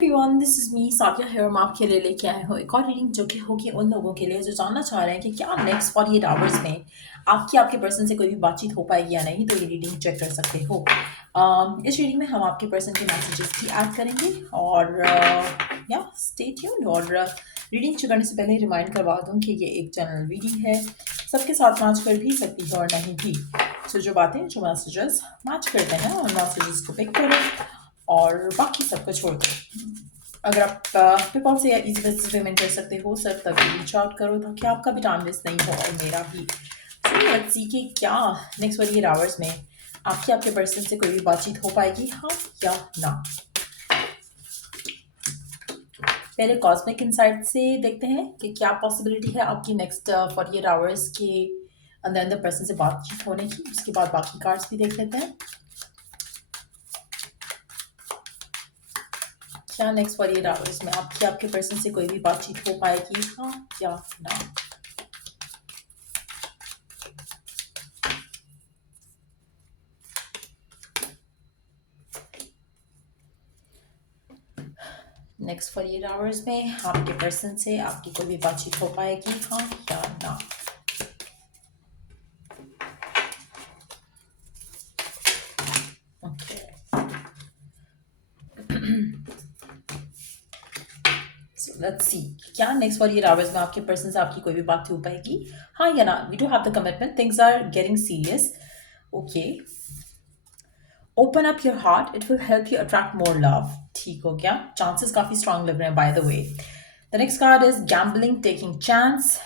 Everyone, this is me Sadia है और मैं आपके लिए लेके आए हूँ एक और रीडिंग जो कि होगी उन लोगों के लिए जो जानना चाह रहे हैं कि क्या नेक्स्ट 48 आवर्स में आपके पर्सन से कोई भी बातचीत हो पाएगी या नहीं। तो ये रीडिंग चेक कर सकते हो। इस रीडिंग में हम आपके पर्सन के मैसेजेस भी ऐड करेंगे और या स्टे ट्यून्ड। और रीडिंग शुरू करने से पहले रिमाइंड करवा दूँ कि ये एक जनरल रीडिंग है, सबके साथ मैच कर भी सकती है और नहीं भी। तो जो बातें जो मैसेजेस मैच करते हैं उन मैसेजेस को पिक करें और बाकी सबको छोड़ दो। अगर आप पेपॉल से या इजी बेसिस पेमेंट कर सकते हो सर तभी रीच आउट करो ताकि आपका भी टाइम वेस्ट नहीं हो और मेरा भी। तो लेट्स सी कि क्या नेक्स्ट 48 आवर्स में आपके पर्सन से कोई भी बातचीत हो पाएगी, हाँ या ना। पहले कॉस्मिक इनसाइट से देखते हैं कि क्या पॉसिबिलिटी है आपकी नेक्स्ट 48 आवर्स के अंदर अंदर पर्सन से बातचीत होने की। उसके बाद बाकी कार्ड्स भी देख लेते हैं क्या नेक्स्ट 48 आवर्स में आपके पर्सन से कोई भी बातचीत हो पाएगी, हाँ या ना। नेक्स्ट 48 आवर्स में आपके पर्सन से आपकी कोई भी बातचीत हो पाएगी, हाँ या ना। ओके, सो लेट्स सी क्या नेक्स्ट 48 आवर्स में आपके पर्सन से आपकी कोई भी बात हो पाएगी, हाँ या ना। We do have the commitment, things are getting serious. Okay, open up your heart, it will help you attract more love. ठीक हो गया, चांसेस काफी स्ट्रांग लग रहे हैं by the way. The next card is gambling, taking chance,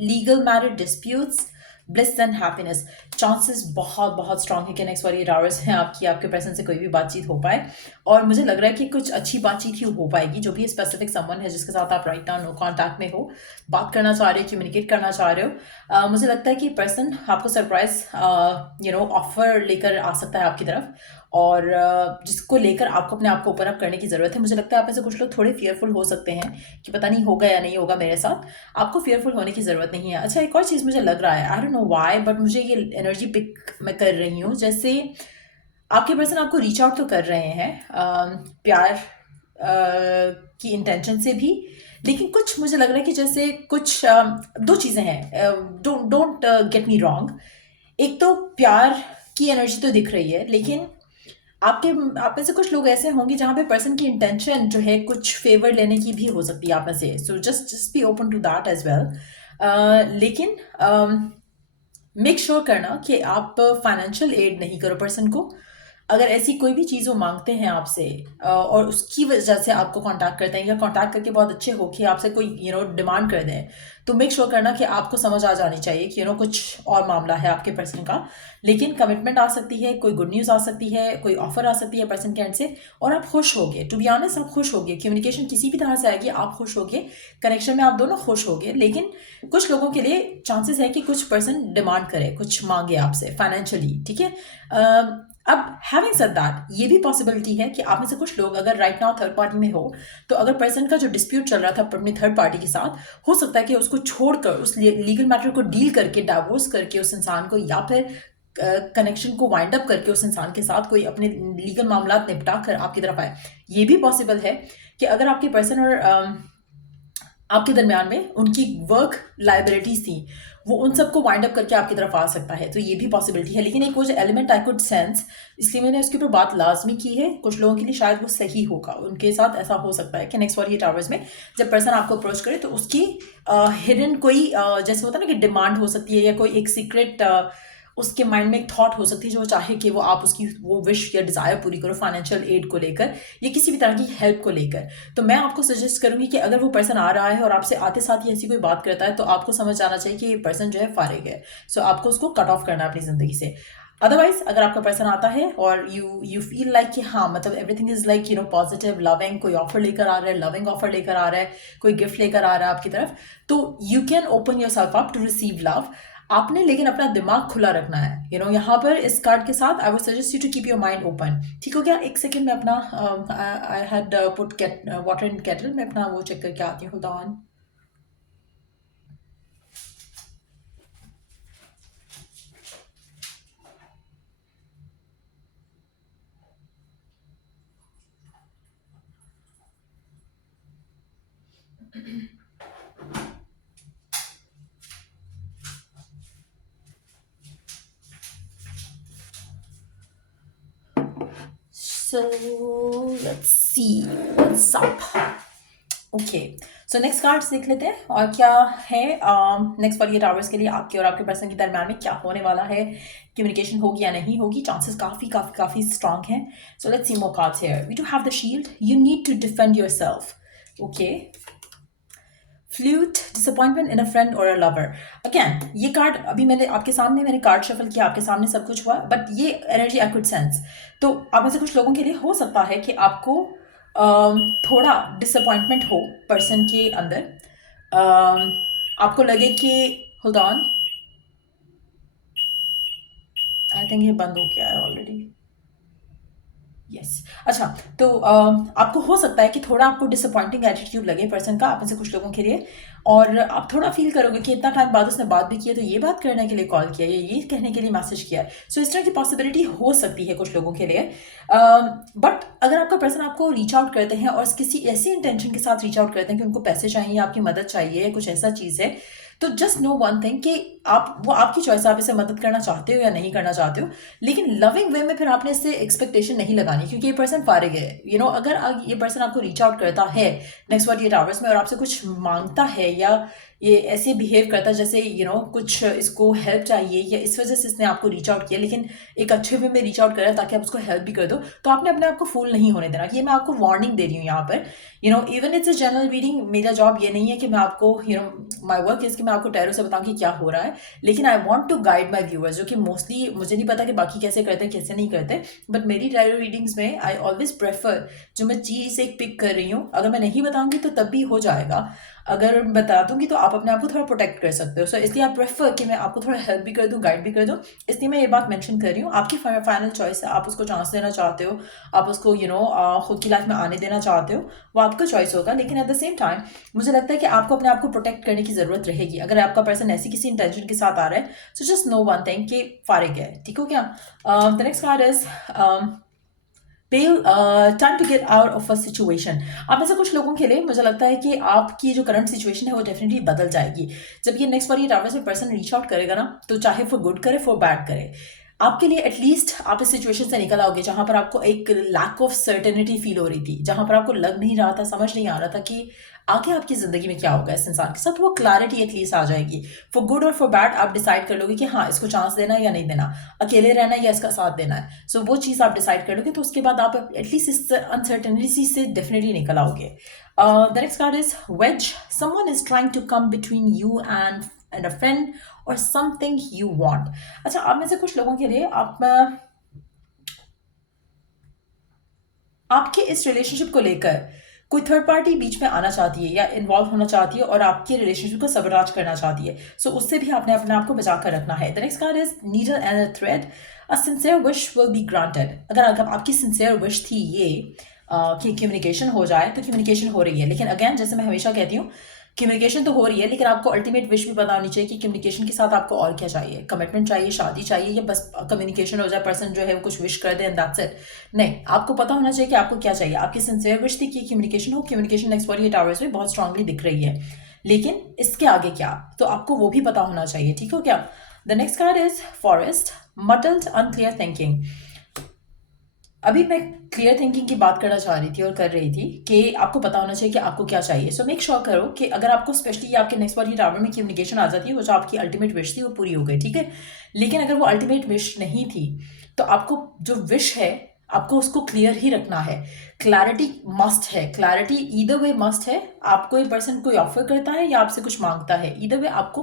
legal matter disputes, bliss and happiness. Chances बहुत बहुत strong है कि नेक्स्ट 48 आवर्स में आपके पर्सन से कोई भी बातचीत हो पाए। और मुझे लग रहा है कि कुछ अच्छी बातचीत ही हो पाएगी। जो भी स्पेसिफिक समवन है जिसके साथ आप राइट नाउ नो कॉन्टैक्ट में हो, बात करना चाह रहे हो, कम्युनिकेट करना चाह रहे हो, मुझे लगता है कि पर्सन आपको सरप्राइज ऑफर लेकर आ सकता है आपकी तरफ। और जिसको लेकर आपको अपने आप को ओपन अप करने की ज़रूरत है। मुझे लगता है आप में से कुछ लोग थोड़े फियरफुल हो सकते हैं कि पता नहीं होगा या नहीं होगा मेरे साथ। आपको फियरफुल होने की ज़रूरत नहीं है। अच्छा, एक और चीज़ मुझे लग रहा है, I don't know why, but मुझे ये एनर्जी पिक मैं कर रही हूँ जैसे आपके पर्सन आपको रीच आउट तो कर रहे हैं प्यार की इंटेंशन से भी। लेकिन कुछ मुझे लग रहा है कि जैसे कुछ दो चीज़ें हैं। Don't don't get me wrong. एक तो प्यार की एनर्जी तो दिख रही है, लेकिन आपके आप में से कुछ लोग ऐसे होंगे जहाँ पे पर्सन की इंटेंशन जो है कुछ फेवर लेने की भी हो सकती है आप में से। So just just be open to that as well. लेकिन मेक श्योर करना कि आप फाइनेंशियल एड नहीं करो पर्सन को। अगर ऐसी कोई भी चीज़ वो मांगते हैं आपसे और उसकी वजह से आपको कांटेक्ट करते हैं या कांटेक्ट करके बहुत अच्छे हो कि आपसे कोई डिमांड कर दें, तो मेक श्योर करना कि आपको समझ आ जानी चाहिए कि कुछ और मामला है आपके पर्सन का। लेकिन कमिटमेंट आ सकती है, कोई गुड न्यूज़ आ सकती है, कोई ऑफर आ सकती है पर्सन के एंड से, और आप खुश होगे। टू बी ऑनेस्ट, आप खुश होगे। कम्युनिकेशन किसी भी तरह से आएगी, आप खुश होगे। कनेक्शन में आप दोनों खुश होगे। लेकिन कुछ लोगों के लिए चांसेस है कि कुछ पर्सन डिमांड करे, कुछ मांगे आपसे फाइनेंशियली, ठीक है। अब हैविंग सेड दैट, ये भी पॉसिबिलिटी है कि आप में से कुछ लोग अगर राइट नाउ थर्ड पार्टी में हो, तो अगर पर्सन का जो डिस्प्यूट चल रहा था अपनी थर्ड पार्टी के साथ, हो सकता है कि उसको छोड़कर, उस लीगल मैटर को डील करके, डाइवोर्स करके उस इंसान को, या फिर कनेक्शन को वाइंड अप करके उस इंसान के साथ कोई अपने लीगल मामला निपटा कर आपकी तरफ आए। ये भी पॉसिबल है कि अगर आपके पर्सन और आपके दरमियान में उनकी वर्क लाइबिलिटीज थी, वो उन सबको वाइंड अप करके आपकी तरफ आ सकता है। तो ये भी पॉसिबिलिटी है। लेकिन एक वो जो एलिमेंट आई कुड सेंस, इसलिए मैंने उसके ऊपर बात लाजमी की है। कुछ लोगों के लिए शायद वो सही होगा, उनके साथ ऐसा हो सकता है कि नेक्स्ट 48 आवर्स में जब पर्सन आपको अप्रोच करे तो उसकी हिडन कोई जैसे होता है ना कि डिमांड हो सकती है, या कोई एक सीक्रेट उसके माइंड में एक थॉट हो सकती है जो वो चाहे कि वो आप उसकी वो विश या डिज़ायर पूरी करो, फाइनेंशियल एड को लेकर या किसी भी तरह की हेल्प को लेकर। तो मैं आपको सजेस्ट करूंगी कि अगर वो पर्सन आ रहा है और आपसे आते साथ ही ऐसी कोई बात करता है, तो आपको समझ आना चाहिए कि ये पर्सन जो है फारिग है। सो आपको उसको कट ऑफ करना है अपनी ज़िंदगी से। अदरवाइज अगर आपका पर्सन आता है और यू फील लाइक कि हाँ, मतलब everything is like positive, loving, कोई ऑफर लेकर आ रहा है, लविंग ऑफर लेकर आ रहा है, कोई गिफ्ट लेकर आ रहा है आपकी तरफ, तो you can open your self up to receive love. आपने लेकिन अपना दिमाग खुला रखना है। यहाँ पर इस कार्ड के साथ I would suggest you to keep your mind open. ठीक हो गया, एक सेकंड में अपना I had put water in kettle, मैं अपना वो चेक करके आती हूँ। Hold on. So let's see what's up. Okay, so next cards देख लेते हैं और क्या है नेक्स्ट 48 आवर्स के लिए आपके और आपके पर्सन के दरम्यान में क्या होने वाला है, कम्युनिकेशन होगी या नहीं होगी, चांसेस काफ़ी काफ़ी काफ़ी स्ट्रांग हैं. So let's see more cards here. We do have the shield. You need to defend yourself. Okay, flute, disappointment in a friend और अ लवर. अगैन ये कार्ड अभी मैंने कार्ड शफल किया, आपके सामने सब कुछ हुआ, बट ये एनर्जी आई कुड सेंस. तो आप में से कुछ लोगों के लिए हो सकता है कि आपको थोड़ा डिसअपॉइंटमेंट हो पर्सन के अंदर. आपको लगे कि होल्ड ऑन, आई थिंक ये बंद हो गया है ऑलरेडी. यस, अच्छा, तो आपको हो सकता है कि थोड़ा आपको डिसअपॉइंटिंग एटीट्यूड लगे पर्सन का, आप में से कुछ लोगों के लिए, और आप थोड़ा फील करोगे कि इतना टाइम बाद उसने बात भी की है, तो ये बात करने के लिए कॉल किया है, ये कहने के लिए मैसेज किया है. सो इस तरह की पॉसिबिलिटी हो सकती है कुछ लोगों के लिए. बट अगर आपका पर्सन आपको रीच आउट करते हैं और किसी ऐसी इंटेंशन के साथ रीच आउट करते हैं कि उनको पैसे चाहिए, आपकी मदद चाहिए, कुछ ऐसा चीज़ है, तो जस्ट नो वन थिंग कि वो आपकी चॉइस, आप इसे मदद करना चाहते हो या नहीं करना चाहते हो, लेकिन लविंग वे में फिर आपने इससे एक्सपेक्टेशन नहीं लगानी, क्योंकि ये पर्सन फारिग है. अगर ये पर्सन आपको रीच आउट करता है नेक्स्ट 48 आवर्स में और आपसे कुछ मांगता है, या ये ऐसे बिहेव करता है जैसे कुछ इसको हेल्प चाहिए, या इस वजह से इसने आपको रीच आउट किया, लेकिन एक अच्छे वे में रीच आउट कर रहा है ताकि आप उसको हेल्प भी कर दो, तो आपने अपने आप को फूल नहीं होने देना. ये मैं आपको वार्निंग दे रही हूँ यहाँ पर. Even it's a general reading. मेरा जॉब ये नहीं है कि मैं आपको माई वर्क इज कि मैं आपको टैरो से बताऊँ कि क्या हो रहा है, लेकिन I want to guide my viewers, जो कि मोस्टली मुझे नहीं पता कि बाकी कैसे करते हैं कैसे नहीं करते, बट मेरी टैरो रीडिंग्स में आई ऑलवेज प्रेफर जो मैं चीज़ एक पिक कर रही हूँ, अगर मैं नहीं बताऊंगी तो तब भी हो जाएगा, अगर बता दूंगी तो आप अपने आप को थोड़ा प्रोटेक्ट कर सकते हो. सो इसलिए आप प्रेफर कि मैं आपको थोड़ा हेल्प भी कर दूं, गाइड भी कर दूं, इसलिए मैं ये बात मेंशन कर रही हूँ. आपकी फाइनल चॉइस है, आप उसको चांस देना चाहते हो, आप उसको खुद की लाइफ में आने देना चाहते हो, वो आपका चॉइस होगा. लेकिन एट द सेम टाइम मुझे लगता है कि आपको अपने आप को प्रोटेक्ट करने की ज़रूरत रहेगी अगर आपका पर्सन ऐसी किसी इंटेंशन के साथ आ रहा है. So just know one thing कि फारिग है, ठीक हो क्या. The next card is pale, time to get out of a situation. आप में से कुछ लोगों के लिए मुझे लगता है कि आपकी जो करंट सिचुएशन है वो डेफिनेटली बदल जाएगी जब ये नेक्स्ट 48 आवर्स में पर्सन रीच आउट करेगा ना, तो चाहे फॉर गुड करे फॉर बैड करे, आपके लिए एटलीस्ट आप इस सिचुएशन से निकल आओगे जहां पर आपको एक लैक ऑफ सर्टेनिटी फील हो रही थी, जहां पर आपको लग नहीं रहा था, समझ नहीं आ रहा था कि आगे आपकी जिंदगी में क्या होगा इस इंसान के साथ. वो क्लैरिटी एटलीस्ट आ जाएगी. फॉर गुड और फॉर बैड आप डिसाइड कर लोगे कि हाँ, इसको चांस देना है या नहीं देना, अकेले रहना है या इसका साथ देना है. सो वो चीज़ आप डिसाइड कर लोगे, तो उसके बाद आप एटलीस्ट इस अनसर्टेनिटी से डेफिनेटली निकल आओगे. The next card is wedge. Someone is trying to come between you and a friend और समथिंग यू वांट. अच्छा, आप में से कुछ लोगों के लिए आपके इस रिलेशनशिप को लेकर कोई थर्ड पार्टी बीच में आना चाहती है या इन्वॉल्व होना चाहती है और आपके रिलेशनशिप को सबराज करना चाहती है. सो उससे भी आपने अपने आप को बचा कर रखना है. The next card is needle and a thread. A sincere wish will be granted. अगर आपकी सिंसियर विश थी ये कि कम्युनिकेशन हो जाए, तो कम्युनिकेशन हो रही है. लेकिन अगेन, जैसे मैं हमेशा कहती हूँ, कम्युनिकेशन तो हो रही है, लेकिन आपको अल्टीमेट विश भी पता होनी चाहिए कि कम्युनिकेशन के साथ आपको और क्या चाहिए. कमिटमेंट चाहिए, शादी चाहिए, या बस कम्युनिकेशन हो जाए, पर्सन जो है वो कुछ विश कर दे एंड दैट्स इट. नहीं, आपको पता होना चाहिए कि आपको क्या चाहिए. आपकी सिंसियर विश थी कि कम्युनिकेशन हो, कम्युनिकेशन नेक्स्ट 48 आवर्स में बहुत स्ट्रांगली दिख रही है, लेकिन इसके आगे क्या, तो आपको वो भी पता होना चाहिए, ठीक हो क्या. The next card is forest. Muddled unclear thinking. अभी मैं क्लियर थिंकिंग की बात करना चाह रही थी और कर रही थी कि आपको पता होना चाहिए कि आपको क्या चाहिए. सो मेक श्योर करो कि अगर आपको स्पेशली आपके नेक्स्ट 48 आवर में कम्युनिकेशन आ जाती है, वो जो आपकी अल्टीमेट विश थी वो पूरी हो गई, ठीक है. लेकिन अगर वो अल्टीमेट विश नहीं थी, तो आपको जो विश है आपको उसको क्लियर ही रखना है. क्लैरिटी मस्ट है, क्लैरिटी ईदर वे मस्ट है. आपको ये पर्सन कोई ऑफर करता है या आपसे कुछ मांगता है, ईदर वे आपको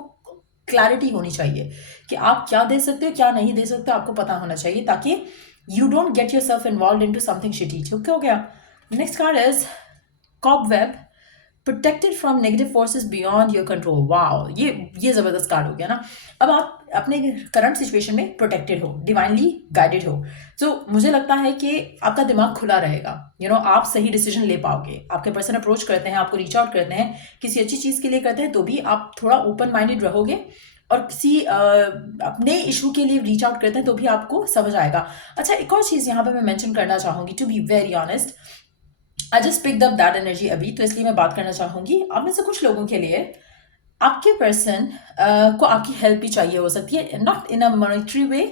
क्लैरिटी होनी चाहिए कि आप क्या दे सकते हो, क्या नहीं दे सकते, आपको पता होना चाहिए, ताकि you don't get yourself involved into something shitty. ठीक हो गया. Next card is cobweb. Protected from negative forces beyond your control. Wow, ये जबरदस्त कार्ड हो गया ना. अब आप अपने करंट सिचुएशन में प्रोटेक्टेड हो, डिवाइनली गाइडेड हो. तो मुझे लगता है कि आपका दिमाग खुला रहेगा. आप सही डिसीजन ले पाओगे. आपके पर्सन अप्रोच करते हैं, आपको रीच आउट करते हैं, किसी अच्छी चीज़ के लिए करते हैं, तो भी आप थोड़ा ओपन माइंडेड रहोगे, और किसी अपने इशू के लिए रीच आउट करते हैं तो भी आपको समझ आएगा. अच्छा, एक और चीज़ यहाँ पे मैं मेंशन करना चाहूँगी, to be very honest. I just picked up that energy अभी, तो इसलिए मैं बात करना चाहूंगी आप में से कुछ लोगों के लिए। आपके पर्सन को आपकी हेल्प भी चाहिए हो सकती है, नॉट इन अ मॉनेटरी वे।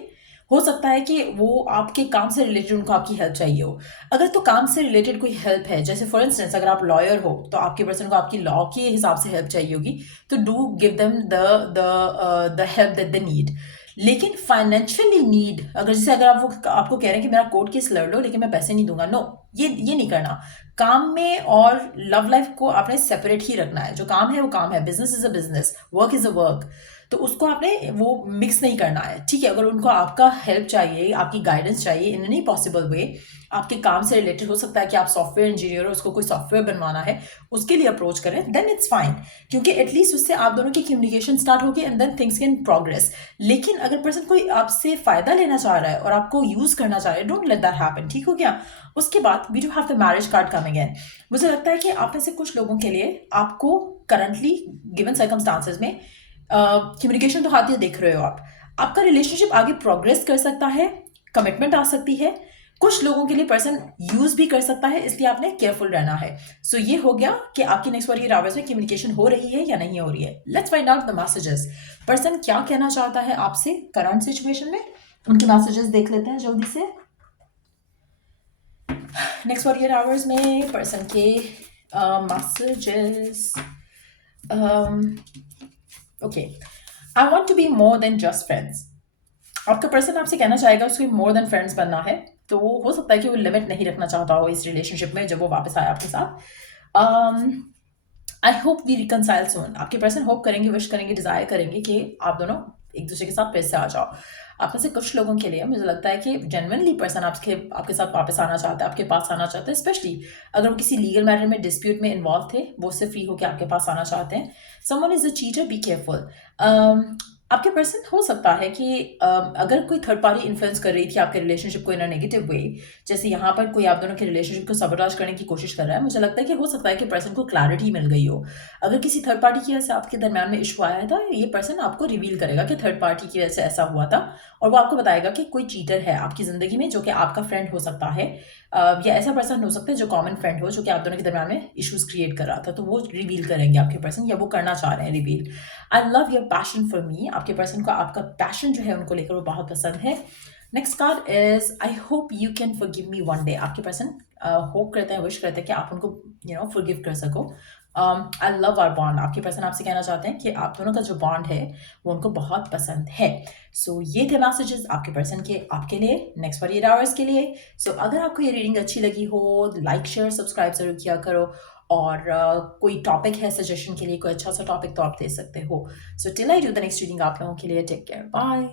हो सकता है कि वो आपके काम से रिलेटेड उनको आपकी हेल्प चाहिए हो। अगर तो काम से रिलेटेड कोई हेल्प है, जैसे फॉर इंस्टेंस अगर आप लॉयर हो तो आपके पर्सन को आपकी लॉ के हिसाब से हेल्प चाहिए होगी, तो do give them the help that they need. लेकिन फाइनेंशियली नीड, अगर जैसे अगर आप वो आपको कह रहे हैं कि मेरा कोर्ट केस लड़ लो लेकिन मैं पैसे नहीं दूंगा, नो, ये नहीं करना। काम में और लव लाइफ को आपने सेपरेट ही रखना है। जो काम है वो काम है, business is a business, work is a work, तो उसको आपने वो मिक्स नहीं करना है, ठीक है। अगर उनको आपका हेल्प चाहिए, आपकी गाइडेंस चाहिए इन एनी पॉसिबल वे, आपके काम से रिलेटेड हो सकता है कि आप सॉफ्टवेयर इंजीनियर हो, उसको कोई सॉफ्टवेयर बनवाना है, उसके लिए अप्रोच करें, देन इट्स फाइन, क्योंकि एटलीस्ट उससे आप दोनों की कम्युनिकेशन स्टार्ट होगी and then things can progress. लेकिन अगर पर्सन कोई आपसे फायदा लेना चाह रहा है और आपको यूज करना चाह रहा है, डोंट लेट दैट हैपन, ठीक हो गया। उसके बाद we do have the marriage card coming in. मुझे लगता है कि आप में से कुछ लोगों के लिए आपको करंटली गिवन सर्कमस्टांसेस में कम्युनिकेशन तो हाथ ही देख रहे हो आप, आपका रिलेशनशिप आगे प्रोग्रेस कर सकता है, कमिटमेंट आ सकती है, कुछ लोगों के लिए पर्सन यूज भी कर सकता है, इसलिए आपने केयरफुल रहना है। सो ये हो गया कि आपकी नेक्स्ट 48 आवर्स में कम्युनिकेशन हो रही है या नहीं हो रही है। Let's find out the messages. Person क्या कहना चाहता है आपसे करंट सिचुएशन में, उनके मैसेजेस देख लेते हैं जल्दी से। नेक्स्ट 48 आवर्स में पर्सन के messages. Okay, I want to be more than just friends. आपका पर्सन आपसे कहना चाहेगा उसको मोर देन फ्रेंड्स बनना है, तो हो सकता है कि वो लिमिट नहीं रखना चाहता हो इस रिलेशनशिप में जब वो वापस आया आपके साथ। आई होप वी रिकनसाइल सून। आपके पर्सन होप करेंगे, विश करेंगे, डिजायर करेंगे कि आप दोनों एक दूसरे के साथ फिर से आ जाओ। आप में से कुछ लोगों के लिए मुझे लगता है कि जेन्युइनली पर्सन आपके साथ वापस आना चाहता है, आपके पास आना चाहता है, स्पेशली अगर वो किसी लीगल मैटर में डिस्प्यूट में इन्वॉल्व थे, वो उससे फ्री होकर आपके पास आना चाहते हैं। Someone is a cheater, be careful. आपके पर्सन हो सकता है कि अगर कोई थर्ड पार्टी इन्फ्लुएंस कर रही थी आपके रिलेशनशिप को इन अ नेगेटिव वे, जैसे यहाँ पर कोई आप दोनों के रिलेशनशिप को सबराज करने की कोशिश कर रहा है, मुझे लगता है कि हो सकता है कि पर्सन को क्लैरिटी मिल गई हो। अगर किसी थर्ड पार्टी की वजह से आपके दरम्यान में इशू आया था, ये पर्सन आपको रिवील करेगा कि थर्ड पार्टी की वजह से ऐसा हुआ था, और वो आपको बताएगा कि कोई चीटर है आपकी ज़िंदगी में जो कि आपका फ्रेंड हो सकता है, या ऐसा पर्सन हो सकता है जो कॉमन फ्रेंड हो, जो कि आप दोनों के दरम्यान में इश्यूज क्रिएट कर रहा था, तो वो रिवील करेंगे आपके पर्सन, या वो करना चाह रहे हैं reveal. I love your passion for me. आपके पर्सन को आपका पैशन जो है उनको लेकर वो बहुत पसंद है। Next card is I hope you can forgive me one day. आपके पर्सन होप करते हैं, विश करते हैं कि आप उनको फॉरगिव कर सको। I love our bond. आपके पर्सन आपसे कहना चाहते हैं कि आप दोनों का जो बॉन्ड है वो उनको बहुत पसंद है। सो ये थे मैसेजेस आपके पर्सन के आपके लिए नेक्स्ट 48 आवर्स के लिए। सो अगर आपको ये रीडिंग अच्छी लगी हो, लाइक शेयर सब्सक्राइब जरूर किया करो, और कोई टॉपिक है सजेशन के लिए, कोई अच्छा सा टॉपिक तो आप दे सकते हो। So till I do the next reading, आप लोगों के लिए टेक केयर, बाय।